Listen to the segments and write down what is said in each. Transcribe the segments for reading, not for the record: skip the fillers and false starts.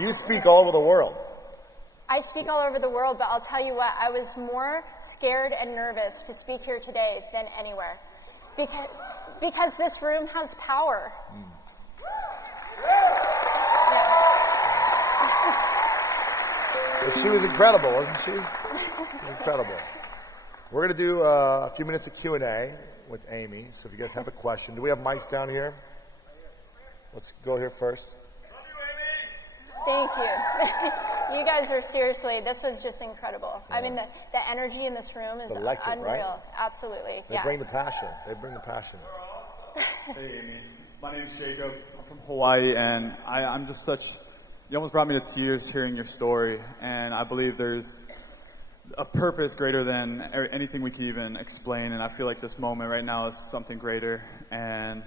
You speak all over the world. I speak all over the world, but I'll tell you what, I was more scared and nervous to speak here today than anywhere. Because this room has power. She was incredible, wasn't she? Incredible. We're going to do a few minutes of Q&A with Amy. So if you guys have a question. Do we have mics down here? Let's go here first. Thank you. You guys are seriously, this was just incredible. Yeah. I mean, the energy in this room is electric, unreal. Right? Absolutely. They bring the passion. They bring the passion. Hey, Amy. My name's Jacob. I'm from Hawaii, and I'm just such... You almost brought me to tears hearing your story, and I believe there's a purpose greater than anything we can even explain, and I feel like this moment right now is something greater. And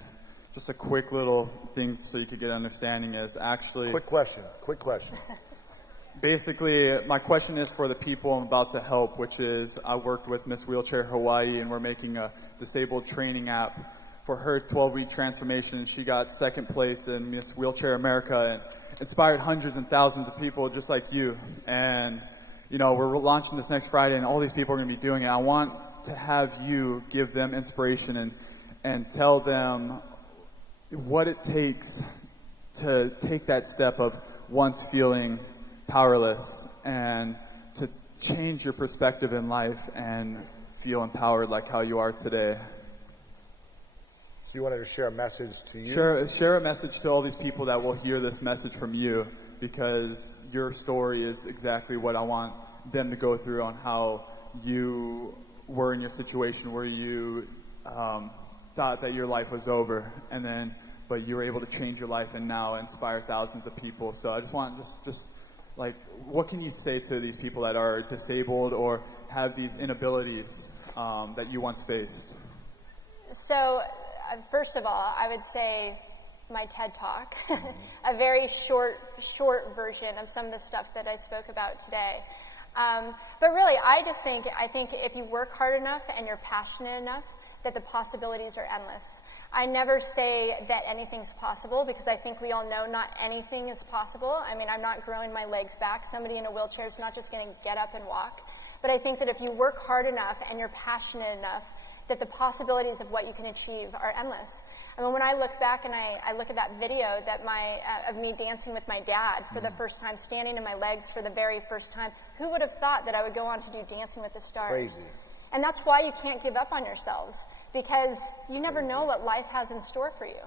just a quick little thing so you could get an understanding is actually... Quick question. Basically, my question is for the people I'm about to help, which is I worked with Miss Wheelchair Hawaii, and we're making a disabled training app for her 12-week transformation, and she got second place in Miss Wheelchair America and inspired hundreds and thousands of people just like you. And, you know, we're launching this next Friday, and all these people are going to be doing it. I want to have you give them inspiration and tell them what it takes to take that step of once feeling powerless and to change your perspective in life and feel empowered like how you are today. So you wanted to share a message to you? Share a message to all these people that will hear this message from you, because your story is exactly what I want them to go through on how you were in your situation where you thought that your life was over, but you were able to change your life and now inspire thousands of people. So I just want just like, what can you say to these people that are disabled or have these inabilities that you once faced? So, first of all, I would say my TED Talk, a very short version of some of the stuff that I spoke about today. But really, I think if you work hard enough and you're passionate enough, that the possibilities are endless. I never say that anything's possible, because I think we all know not anything is possible. I mean, I'm not growing my legs back. Somebody in a wheelchair is not just going to get up and walk. But I think that if you work hard enough and you're passionate enough, that the possibilities of what you can achieve are endless. I mean, when I look back and I look at that video of me dancing with my dad for the first time, standing in my legs for the very first time, who would have thought that I would go on to do Dancing with the Stars? Crazy. And that's why you can't give up on yourselves, because you never know what life has in store for you.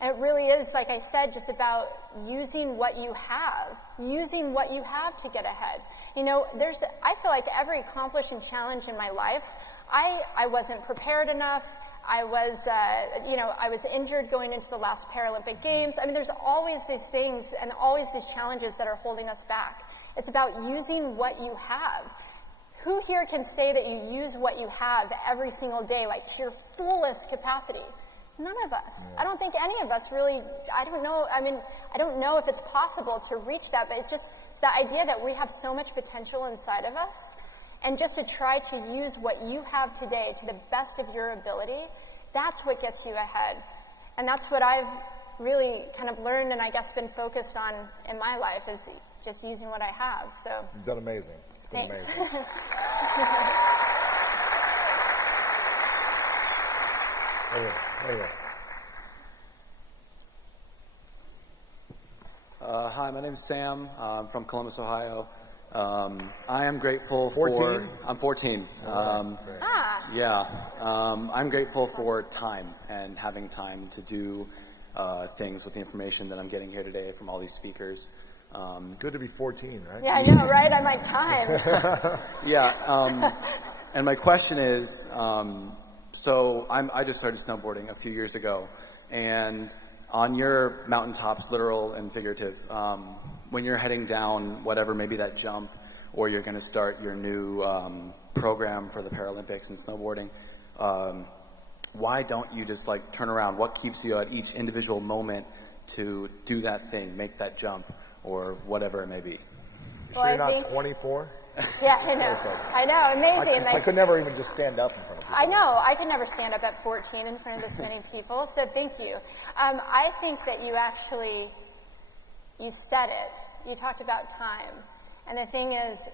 And it really is, like I said, just about using what you have to get ahead. You know, I feel like every accomplishing challenge in my life, I wasn't prepared enough. I was injured going into the last Paralympic Games. I mean, there's always these things and always these challenges that are holding us back. It's about using what you have. Who here can say that you use what you have every single day, like to your fullest capacity? None of us. I don't think any of us really, I don't know if it's possible to reach that, but it's the idea that we have so much potential inside of us, and just to try to use what you have today to the best of your ability, that's what gets you ahead. And that's what I've really kind of learned and I guess been focused on in my life, is just using what I have. So you've done amazing. It's been Thanks. amazing. Right here. Hi, my name's Sam. I'm from Columbus, Ohio. I am grateful 14? I'm 14. Yeah. I'm grateful for time and having time to do things with the information that I'm getting here today from all these speakers. Good to be 14, right? Yeah, I know, right? I'm like, time. Yeah. And my question is, so I just started snowboarding a few years ago, and on your mountaintops, literal and figurative, when you're heading down whatever, maybe that jump, or you're going to start your new program for the Paralympics and snowboarding, why don't you just like turn around? What keeps you at each individual moment to do that thing, make that jump, or whatever it may be? You sure you're not 24? Yeah, I know, amazing. I could never even just stand up in front of people. I know, I could never stand up at 14 in front of this many people, so thank you. I think that you You said it. You talked about time. And the thing is,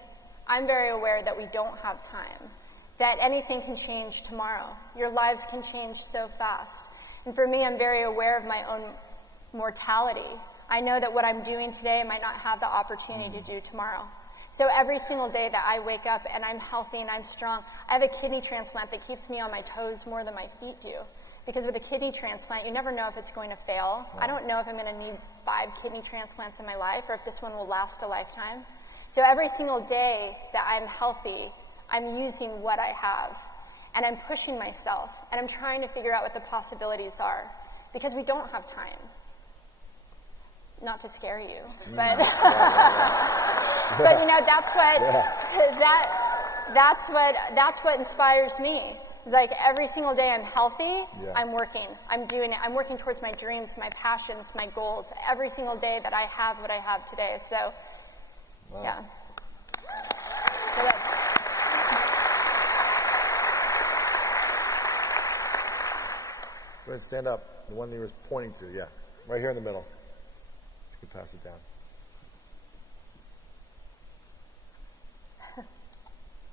I'm very aware that we don't have time, that anything can change tomorrow. Your lives can change so fast. And for me, I'm very aware of my own mortality. I know that what I'm doing today I might not have the opportunity to do tomorrow. So every single day that I wake up and I'm healthy and I'm strong, I have a kidney transplant that keeps me on my toes more than my feet do. Because with a kidney transplant, you never know if it's going to fail. I don't know if I'm going to need 5 kidney transplants in my life or if this one will last a lifetime. So every single day that I'm healthy, I'm using what I have. And I'm pushing myself. And I'm trying to figure out what the possibilities are. Because we don't have time. Not to scare you, but but you know, that's what inspires me. It's like every single day I'm healthy, I'm working, I'm doing it, I'm working towards my dreams, my passions, my goals. Every single day that I have what I have today. So, yeah. So Go ahead and stand up. The one you were pointing to, yeah, right here in the middle. You can pass it down.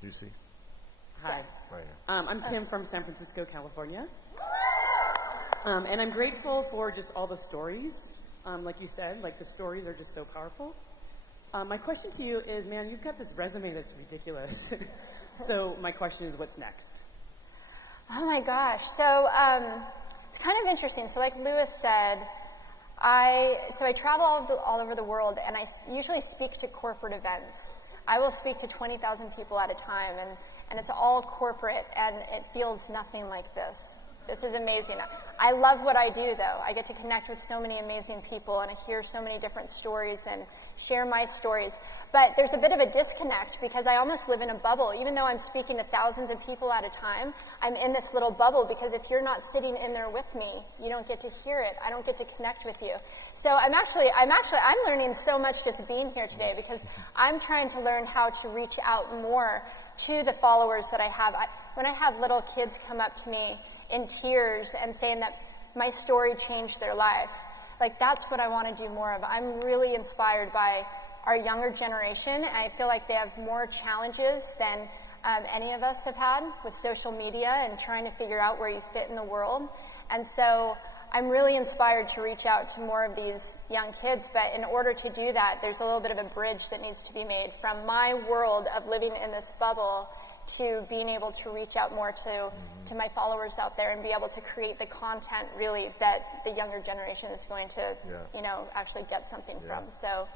Lucy. Hi. Right here. I'm Kim from San Francisco, California. And I'm grateful for just all the stories. Like you said, like the stories are just so powerful. My question to you is, man, you've got this resume that's ridiculous. So my question is, what's next? Oh my gosh. So it's kind of interesting. So like Lewis said, I travel all over the world, and I usually speak to corporate events. I will speak to 20,000 people at a time, and it's all corporate, and it feels nothing like this. This is amazing. I love what I do, though. I get to connect with so many amazing people, and I hear so many different stories and share my stories. But there's a bit of a disconnect because I almost live in a bubble. Even though I'm speaking to thousands of people at a time, I'm in this little bubble because if you're not sitting in there with me, you don't get to hear it. I don't get to connect with you. So I'm learning so much just being here today because I'm trying to learn how to reach out more to the followers that I have. When I have little kids come up to me in tears and saying that my story changed their life, like that's what I want to do more of. I'm really inspired by our younger generation, and I feel like they have more challenges than any of us have had with social media and trying to figure out where you fit in the world. And so I'm really inspired to reach out to more of these young kids, but in order to do that, there's a little bit of a bridge that needs to be made from my world of living in this bubble to being able to reach out more to my followers out there and be able to create the content really that the younger generation is going to, actually get something from. So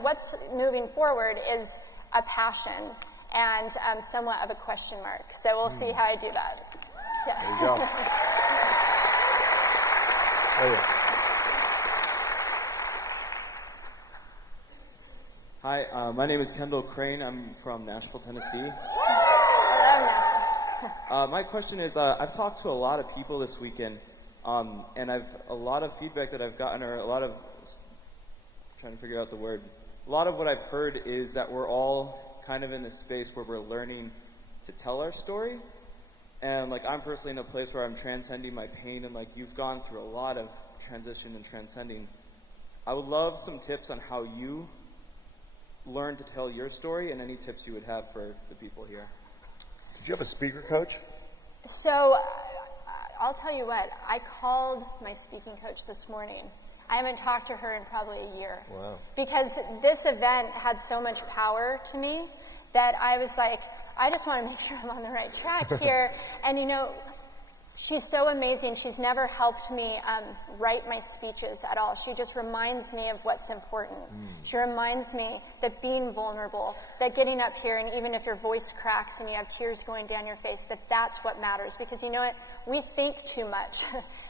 what's moving forward is a passion and somewhat of a question mark. So we'll see how I do that. Yeah. There you go. There you go. Hi, my name is Kendall Crane. I'm from Nashville, Tennessee. I love Nashville. My question is, I've talked to a lot of people this weekend, and a lot of feedback that I've gotten, or a lot of, trying to figure out the word, a lot of what I've heard is that we're all kind of in this space where we're learning to tell our story. And like I'm personally in a place where I'm transcending my pain, and like you've gone through a lot of transition and transcending. I would love some tips on how you learn to tell your story, and any tips you would have for the people here. Did you have a speaker coach? So I'll tell you what, I called my speaking coach this morning. I haven't talked to her in probably a year. Wow. Because this event had so much power to me that I was like, I just want to make sure I'm on the right track here. And she's so amazing. She's never helped me write my speeches at all. She just reminds me of what's important. She reminds me that being vulnerable, that getting up here, and even if your voice cracks and you have tears going down your face, that's what matters. Because you know what? We think too much.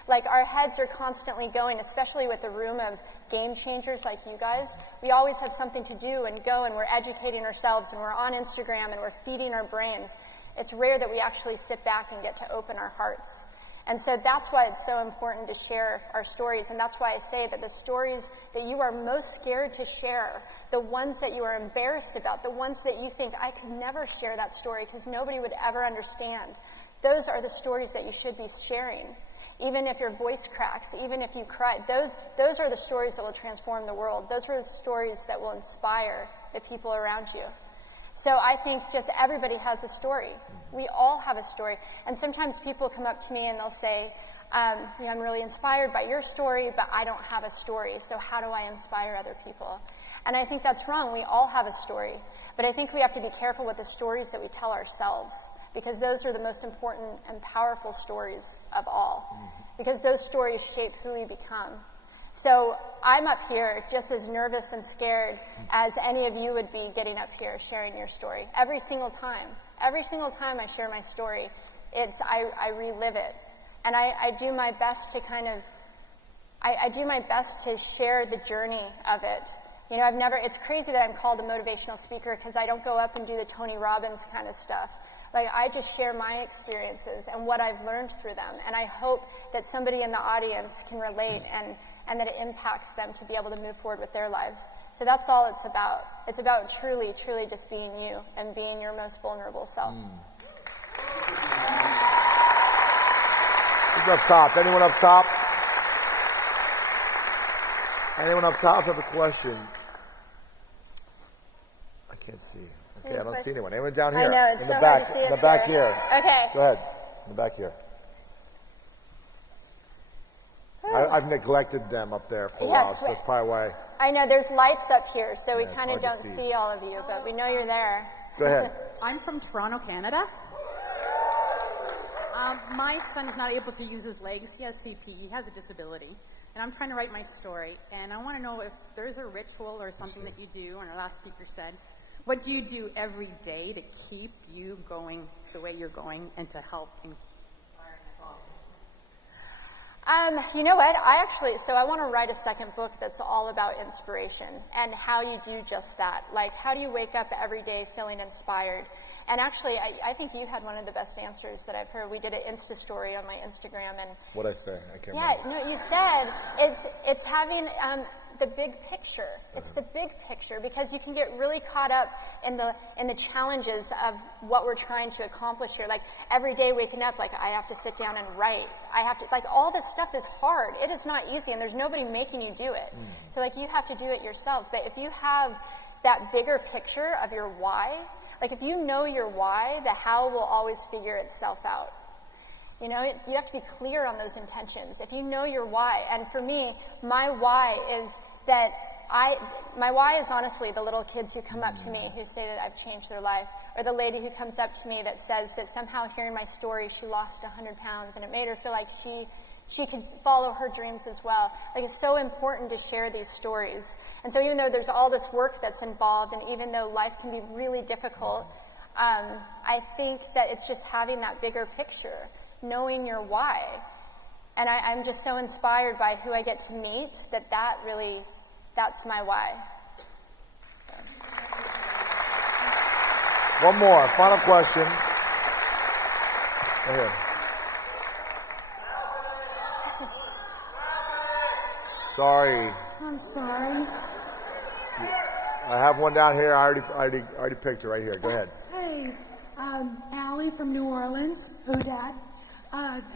Like our heads are constantly going, especially with a room of game changers like you guys. We always have something to do and go, and we're educating ourselves, and we're on Instagram, and we're feeding our brains. It's rare that we actually sit back and get to open our hearts. And so that's why it's so important to share our stories. And that's why I say that the stories that you are most scared to share, the ones that you are embarrassed about, the ones that you think, I could never share that story because nobody would ever understand, those are the stories that you should be sharing. even if your voice cracks, even if you cry. Those are the stories that will transform the world. Those are the stories that will inspire the people around you. So I think just everybody has a story. We all have a story. And sometimes people come up to me and they'll say, I'm really inspired by your story, but I don't have a story. So how do I inspire other people? And I think that's wrong. We all have a story. But I think we have to be careful with the stories that we tell ourselves, because those are the most important and powerful stories of all, because those stories shape who we become. So I'm up here just as nervous and scared as any of you would be getting up here sharing your story. Every single time I share my story, I relive it. And I do my best to I do my best to share the journey of it. It's crazy that I'm called a motivational speaker, because I don't go up and do the Tony Robbins kind of stuff. Like, I just share my experiences and what I've learned through them. And I hope that somebody in the audience can relate and that it impacts them to be able to move forward with their lives. So that's all it's about. It's about truly, truly just being you and being your most vulnerable self. Who's up top? Anyone up top? Anyone up top have a question? I can't see. Okay, I don't see anyone. Anyone down here? I know, it's in so the back, hard to see in the up back here. here. Okay. Go ahead. In the back here. I've neglected them up there for a while, so that's probably why. I know, there's lights up here, so we it's kind of hard to don't see all of you, but we know you're there. Go ahead. I'm from Toronto, Canada. My son is not able to use his legs. He has CP. He has a disability. And I'm trying to write my story. And I want to know if there's a ritual or something that you do, and our last speaker said, what do you do every day to keep you going the way you're going and to help inspire us all? You know what? I want to write a second book that's all about inspiration and how you do just that. Like, how do you wake up every day feeling inspired? And actually, I think you had one of the best answers that I've heard. We did an Insta story on my Instagram, and what'd I say? I can't remember. No, you said it's having the big picture. It's the big picture, because you can get really caught up in the challenges of what we're trying to accomplish here. Like, every day waking up, like, I have to sit down and write. I have to, like, all this stuff is hard. It is not easy, and there's nobody making you do it. So, like, you have to do it yourself. But if you have that bigger picture of your why, like, if you know your why, the how will always figure itself out. You have to be clear on those intentions. If you know your why, and for me, my why is that my why is honestly the little kids who come up to me who say that I've changed their life, or the lady who comes up to me that says that somehow hearing my story, she lost 100 pounds and it made her feel like she could follow her dreams as well. Like, it's so important to share these stories. And so even though there's all this work that's involved, and even though life can be really difficult, I think that it's just having that bigger picture, knowing your why. And I'm just so inspired by who I get to meet that's my why. One more, final question. Right here. Sorry. I'm sorry. I have one down here. I already picked her right here. Go ahead. Hey, Allie from New Orleans. Who dat?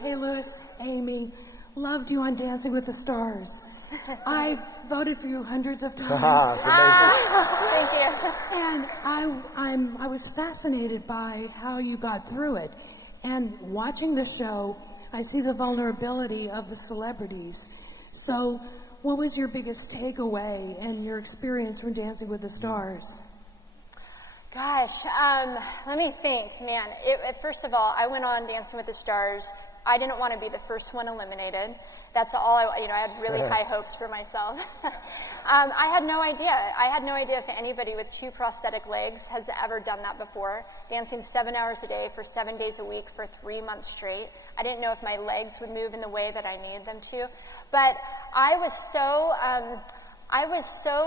Hey, Louis, Amy. Loved you on Dancing with the Stars. I voted for you hundreds of times. That's amazing. Thank you. And I was fascinated by how you got through it. And watching the show, I see the vulnerability of the celebrities. So, what was your biggest takeaway and your experience from Dancing with the Stars? Gosh, let me think. Man, first of all, I went on Dancing with the Stars. I didn't want to be the first one eliminated. That's all I had really high hopes for myself. I had no idea. I had no idea if anybody with 2 prosthetic legs has ever done that before. Dancing 7 hours a day for 7 days a week for 3 months straight. I didn't know if my legs would move in the way that I needed them to. But I was so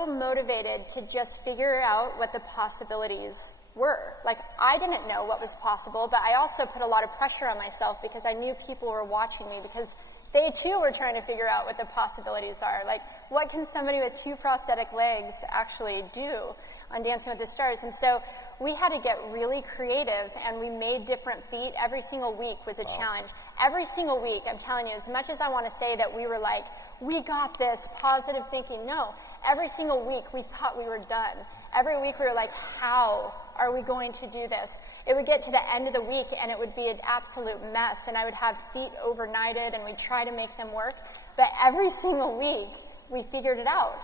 motivated to just figure out what the possibilities were. Like, I didn't know what was possible, but I also put a lot of pressure on myself because I knew people were watching me, because they too were trying to figure out what the possibilities are. Like, what can somebody with 2 prosthetic legs actually do on Dancing with the Stars? And so we had to get really creative, and we made different feet. Every single week was a challenge. Every single week, I'm telling you, as much as I want to say that we were like, we got this, positive thinking, no. Every single week we thought we were done. Every week we were like, how are we going to do this? It would get to the end of the week and it would be an absolute mess, and I would have feet overnighted and we'd try to make them work. But every single week we figured it out.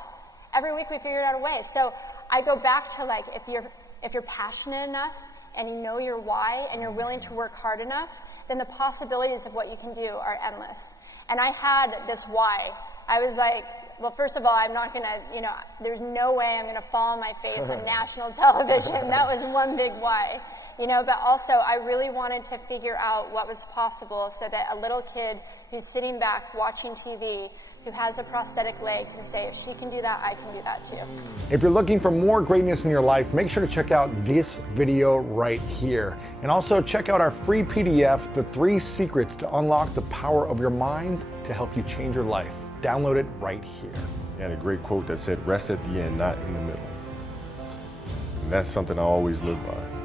Every week we figured out a way. So I go back to, like, if you're passionate enough and you know your why and you're willing to work hard enough, then the possibilities of what you can do are endless. And I had this why. I was like, well, first of all, I'm not going to, there's no way I'm going to fall on my face on national television. That was one big why. But also I really wanted to figure out what was possible so that a little kid who's sitting back watching TV, who has a prosthetic leg, can say, if she can do that, I can do that too. If you're looking for more greatness in your life, make sure to check out this video right here. And also check out our free PDF, The 3 Secrets to Unlock the Power of Your Mind to help you change your life. Download it right here. He had a great quote that said, rest at the end, not in the middle. And that's something I always live by.